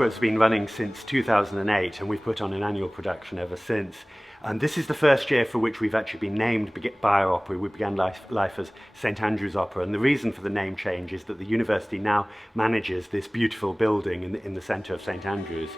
Opera has been running since 2008, and we've put on an annual production ever since. And this is the first year for which we've actually been named Byre Opera. We began life as St Andrew's Opera, and the reason for the name change is that the university now manages this beautiful building in the centre of St Andrew's.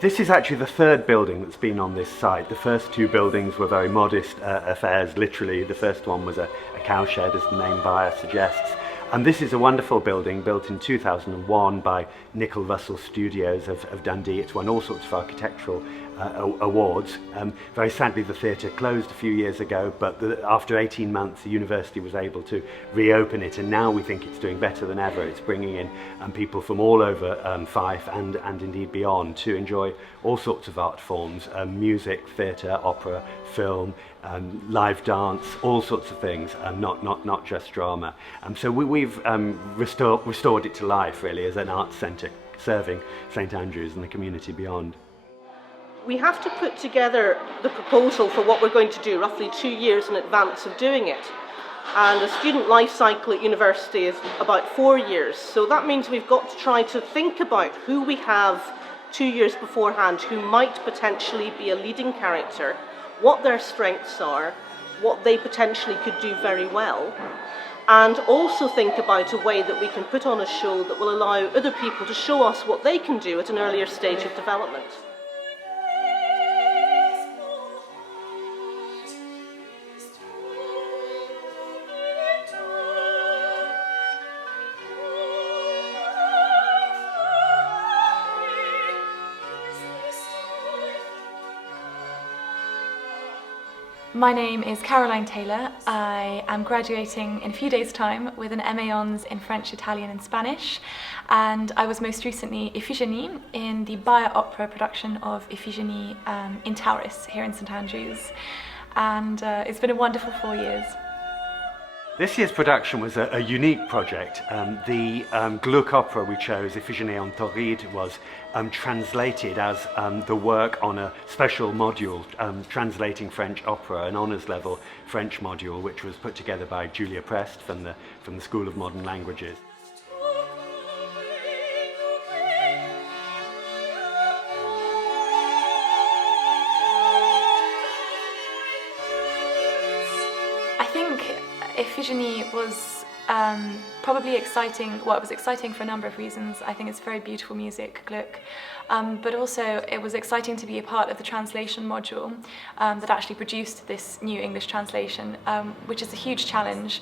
This is actually the third building that's been on this site. The first two buildings were very modest affairs, literally. The first one was a cowshed, as the name Byre suggests. And this is a wonderful building built in 2001 by Nicol Russell Studios of Dundee. It's won all sorts of architectural awards. Very sadly, the theatre closed a few years ago, but after 18 months, the university was able to reopen it, and now we think it's doing better than ever. It's bringing in people from all over Fife and indeed beyond to enjoy all sorts of art forms, music, theatre, opera, film, live dance, all sorts of things, not just drama. So we've restored it to life, really, as an arts centre serving St Andrews and the community beyond. We have to put together the proposal for what we're going to do roughly 2 years in advance of doing it. And a student life cycle at university is about 4 years. So that means we've got to try to think about who we have 2 years beforehand who might potentially be a leading character, what their strengths are, what they potentially could do very well, and also think about a way that we can put on a show that will allow other people to show us what they can do at an earlier stage of development. My name is Caroline Taylor. I am graduating in a few days' time with an MA Hons in French, Italian and Spanish, and I was most recently Iphigenie in the Byre Opera production of Iphigenie in Tauris here in St Andrews, and it's been a wonderful 4 years. This year's production was a unique project. The Gluck opera we chose, Iphigenie en Tauris, was translated as the work on a special module, translating French opera, an honours level French module, which was put together by Julia Prest from the School of Modern Languages. I think Iphigenie was probably exciting. Well, it was exciting for a number of reasons. I think it's very beautiful music, Gluck, but also it was exciting to be a part of the translation module that actually produced this new English translation, which is a huge challenge.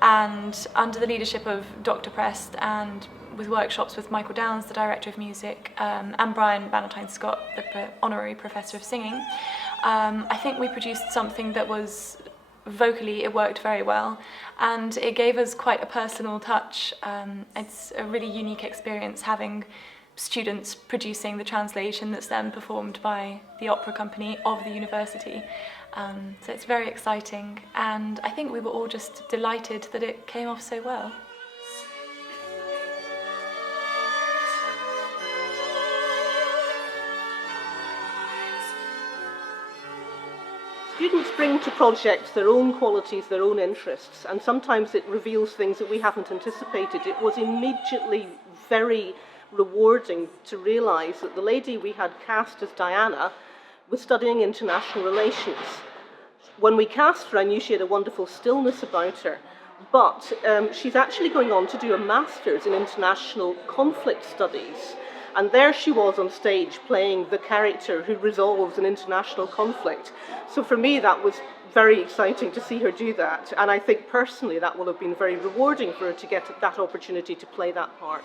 And under the leadership of Dr. Prest and with workshops with Michael Downs, the director of music, and Brian Bannatyne-Scott, the honorary professor of singing, I think we produced something that was vocally, it worked very well, and it gave us quite a personal touch. It's a really unique experience having students producing the translation that's then performed by the opera company of the university. So it's very exciting, and I think we were all just delighted that it came off so well. Students bring to projects their own qualities, their own interests, and sometimes it reveals things that we haven't anticipated. It was immediately very rewarding to realise that the lady we had cast as Diana was studying international relations. When we cast her, I knew she had a wonderful stillness about her, but she's actually going on to do a master's in international conflict studies. And there she was on stage playing the character who resolves an international conflict. So for me, that was very exciting to see her do that. And I think personally that will have been very rewarding for her to get that opportunity to play that part.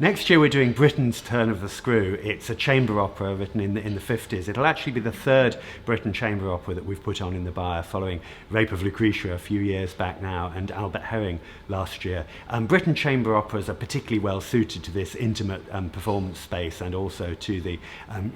Next year we're doing Britain's Turn of the Screw. It's a chamber opera written in the 50s. It'll actually be the third Britain chamber opera that we've put on in the Byre, following Rape of Lucretia a few years back now and Albert Herring last year. Britain chamber operas are particularly well suited to this intimate performance space and also to the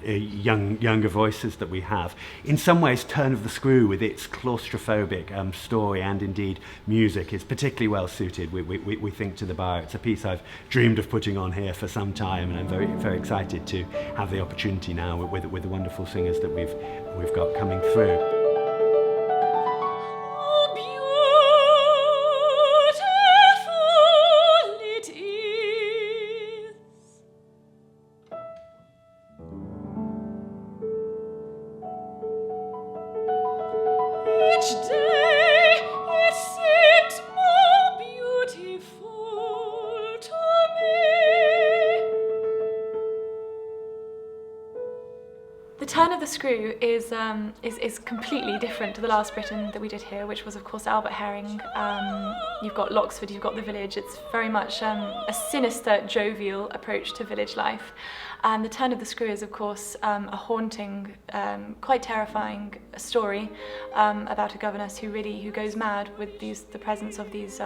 younger voices that we have. In some ways, Turn of the Screw, with its claustrophobic story and indeed music, is particularly well suited, we think, to the Byre. It's a piece I've dreamed of putting on here for some time, and I'm very, very excited to have the opportunity now with the wonderful singers that we've got coming through. The Turn of the Screw is completely different to the last Britain that we did here, which was of course Albert Herring. You've got Loxford, you've got the village. It's very much a sinister, jovial approach to village life. And The Turn of the Screw is of course a haunting, quite terrifying story about a governess who goes mad with the presence of these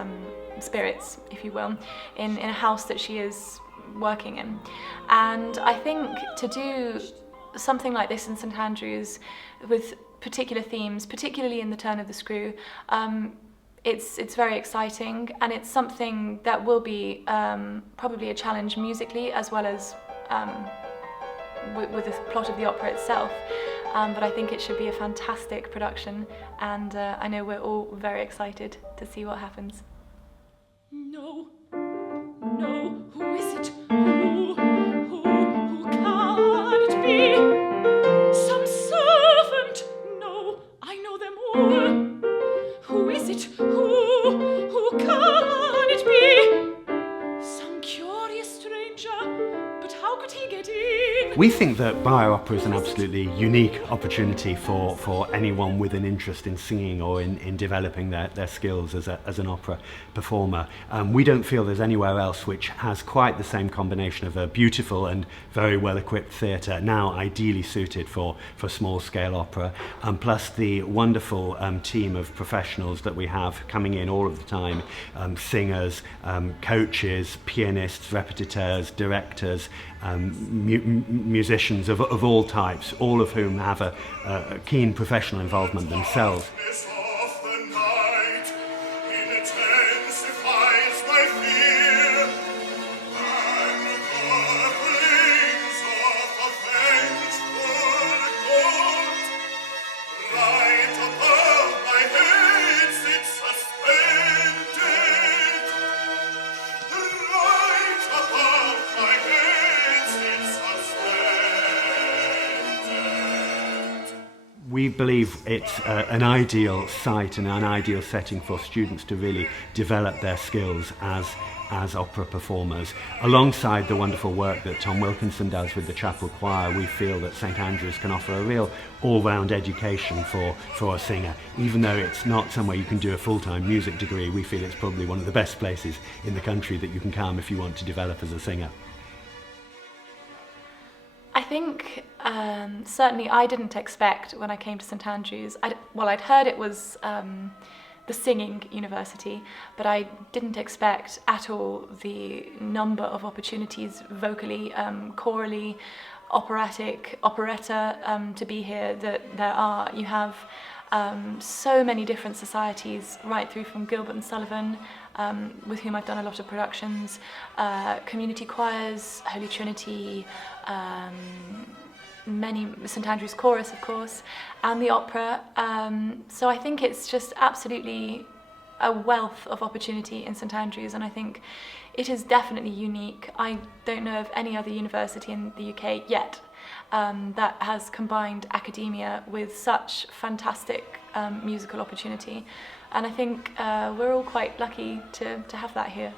spirits, if you will, in a house that she is working in. And I think to do something like this in St Andrews with particular themes, particularly in The Turn of the Screw, it's very exciting, and it's something that will be probably a challenge musically as well as with the plot of the opera itself. But I think it should be a fantastic production, and I know we're all very excited to see what happens. No, no, who is it? Who can it be? Some servant? No, I know them all. Who is it? Who can it be? Some curious stranger, but how could he get in? We think that Byre Opera is an absolutely unique opportunity for anyone with an interest in singing or in developing their skills as an opera performer. We don't feel there's anywhere else which has quite the same combination of a beautiful and very well-equipped theatre, now ideally suited for small-scale opera, plus the wonderful team of professionals that we have coming in all of the time, singers, coaches, pianists, repetiteurs, directors, musicians of all types, all of whom have a keen professional involvement themselves. We believe it's an ideal site and an ideal setting for students to really develop their skills as opera performers. Alongside the wonderful work that Tom Wilkinson does with the chapel choir, we feel that St Andrews can offer a real all-round education for a singer. Even though it's not somewhere you can do a full-time music degree, we feel it's probably one of the best places in the country that you can come if you want to develop as a singer. I think certainly I didn't expect when I came to St Andrews, I'd heard it was the singing university, but I didn't expect at all the number of opportunities vocally, chorally, operatic, operetta to be here that there are. You have so many different societies right through from Gilbert and Sullivan, with whom I've done a lot of productions, community choirs, Holy Trinity, many St Andrews Chorus, of course, and the opera. So I think it's just absolutely a wealth of opportunity in St Andrews, and I think it is definitely unique. I don't know of any other university in the UK yet that has combined academia with such fantastic musical opportunity, and I think we're all quite lucky to have that here.